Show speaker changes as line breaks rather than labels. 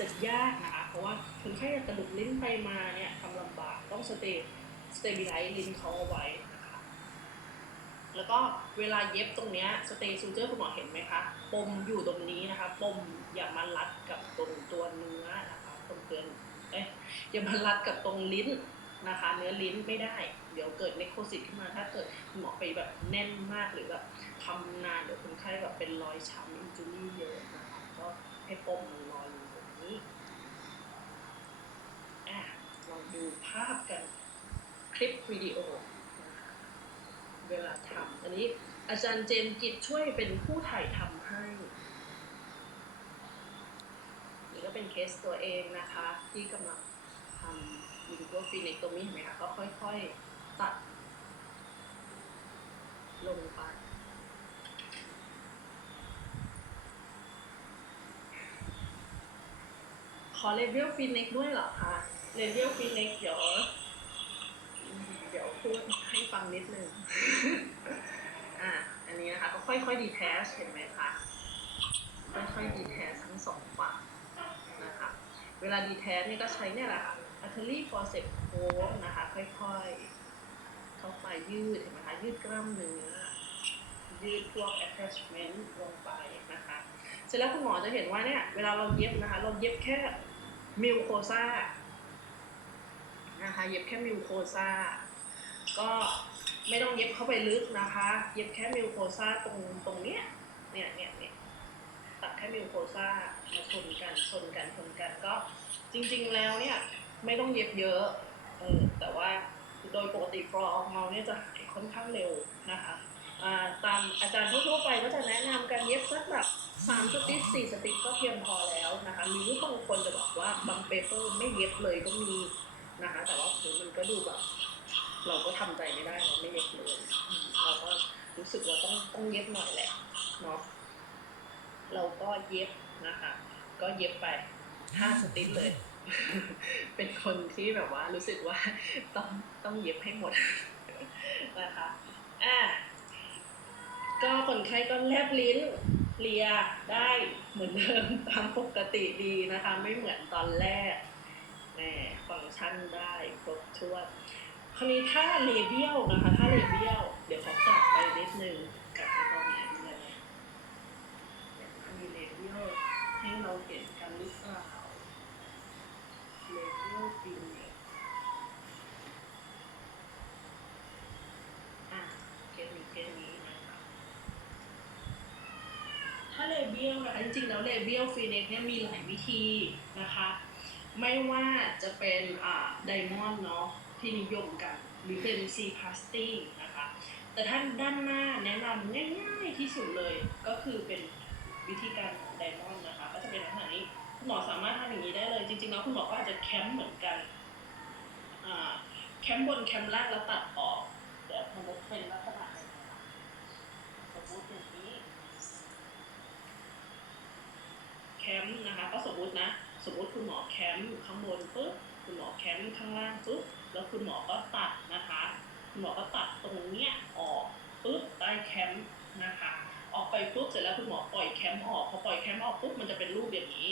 จะยากนะคะเพราะว่าคนไข้จะกระดุกลิ้นไปมาเนี่ยทำลำบากต้องสเตสเตบิไลซ์ลิ้นเขาเอาไว้นะคะแล้วก็เวลาเย็บตรงเนี้ยสเตย์ซูเจอร์คุณหมอเห็นไหมคะปมอยู่ตรงนี้นะคะปมอย่ามารัดกับตรงตัวเนื้อนะคะตรงเกินเอ้ยอย่ามารัดกับตรงลิ้นนะคะเนื้อลิ้นไม่ได้ เดี๋ยวเกิดเนโครซิตขึ้นมาถ้าเกิดหมอไปแบบแน่นมากหรือแบบทำนานเดี๋ยวคนไข้แบบเป็นรอยช้ำอินจูรี่เยอะนะคะก็ให้ปมมันลอยอยู่ตรงนี้อะลองดูภาพกันคลิปวิดีโอ เวลาทำอันนี้อาจารย์เจมส์กิจช่วยเป็นผู้ถ่ายทำให้นี่ก็เป็นเคสตัวเองนะคะ ที่กำลังทำวิดีโอฟีเนกโตมีเห็นไหมคะก็ค่อยๆตัด ลงไปขอเลเวลฟีเน็กด้วยเหรอคะ เลเวลฟีเน็กเดี๋ยวเดี๋ยวพูดให้ฟังนิดนึง อะอันนี้นะคะ ก็ค่อยๆดีแทชเห็นไหมคะ ค่อยๆดีแทชทั้งสองฝั่งนะคะ เวลาดีแทชนี่ก็ใช้เนี่ยแหละค่ะอัลเทอรี่ฟอร์เซปโค้งนะคะ ค่อยๆ เข้าไปยืดเห็นไหมคะ ยืดกล้ามเนื้อ ยืดพวก attachment ลงไปนะคะ เสร็จแล้วคุณหมอจะเห็นว่าเนี่ย เวลาเราเย็บนะคะ เราเย็บแค่มิวโคซา นะคะ เย็บแค่มิวโคซาก็ไม่ต้องเย็บเข้าไปลึกนะคะ เย็บแค่มิวโคซาตรงตรงเนี้ยเนี่ยเนี่ยเนี่ยตัดแค่มิวโคซามาชนกันชนกันชนกันก็จริงๆแล้วเนี่ยไม่ต้องเย็บเยอะเออแต่ว่าโดยปกติฟลอร์เมาเนี่ยจะหายค่อนข้างเร็วนะคะอาตามอาจารย์ทั่วไปก็จะแนะนำการเย็บสักแบบสามสติชสี่สติชก็เพียงพอแล้วนะคะหรือบางคนจะบอกว่าบางเปเปอร์ไม่เย็บเลยก็มี นะคะแต่ว่าคือมันก็ดูแบบเราก็ทำใจไม่ได้เราไม่เย็บเลยเราก็รู้สึกว่าต้องต้องเย็บหน่อยแหละเนาะเราก็เย็บนะคะ ก็เย็บไปห้าสติชเลย เป็นคนที่แบบว่ารู้สึกว่าต้องต้องเย็บให้หมดนะคะอะก็คนไข้ก็แลบลิ้นเลียได้เหมือนเดิมตามปกติดีนะคะ ไม่เหมือนตอนแรก แหมฟังก์ชันได้ครบถ้วนคราวนี้ถ้าเลเบียลนะคะ ถ้าเลเบียลเดี๋ยวขอกลับไปนิดนึงกลับไปตอนไหนเลยเดี๋ยวมันมีเลเบียลให้เราเห็นกันหรือเปล่าเลเบียลฟินเนี่ยอะเกณฑ์นี้เกณฑ์นี้นะคะถ้าเลเบียลนะคะจริงๆแล้วเลเบียลฟีเน็กเนี่ยมีหลายวิธีนะคะ ไม่ว่าจะเป็นอ่าไดมอนด์เนาะที่นิยมกัน หรือเป็นซีพลาสตี้นะคะ แต่ท่านด้านหน้าแนะนำง่ายๆที่สุดเลยก็คือเป็นวิธีการของไดมอนด์นะคะ ก็จะเป็นลักษณะนี้คุณหมอสามารถทำอย่างนี้ได้เลย จริงๆแล้วคุณหมอก็อาจจะแคมป์เหมือนกันแคมป์บนแคมป์ล่างแล้วตัดออกเดี๋ยวสมมติเป็นลักษณะนนะคะสมมติอย่างนี้แคมป์นะคะก็สมมตินะ สมมติคุณหมอแคมป์ข้างบนปุ๊บคุณหมอแคมป์ข้างล่างปุ๊บแล้วคุณหมอก็ตัดนะคะ คุณหมอก็ตัดตรงเนี้ยออกปุ๊บใต้แคมป์นะคะ ออกไปปุ๊บเสร็จแล้วคุณหมอปล่อยแคมป์ออกพอปล่อยแคมป์ออกปุ๊บมันจะเป็นรูปอย่างนี้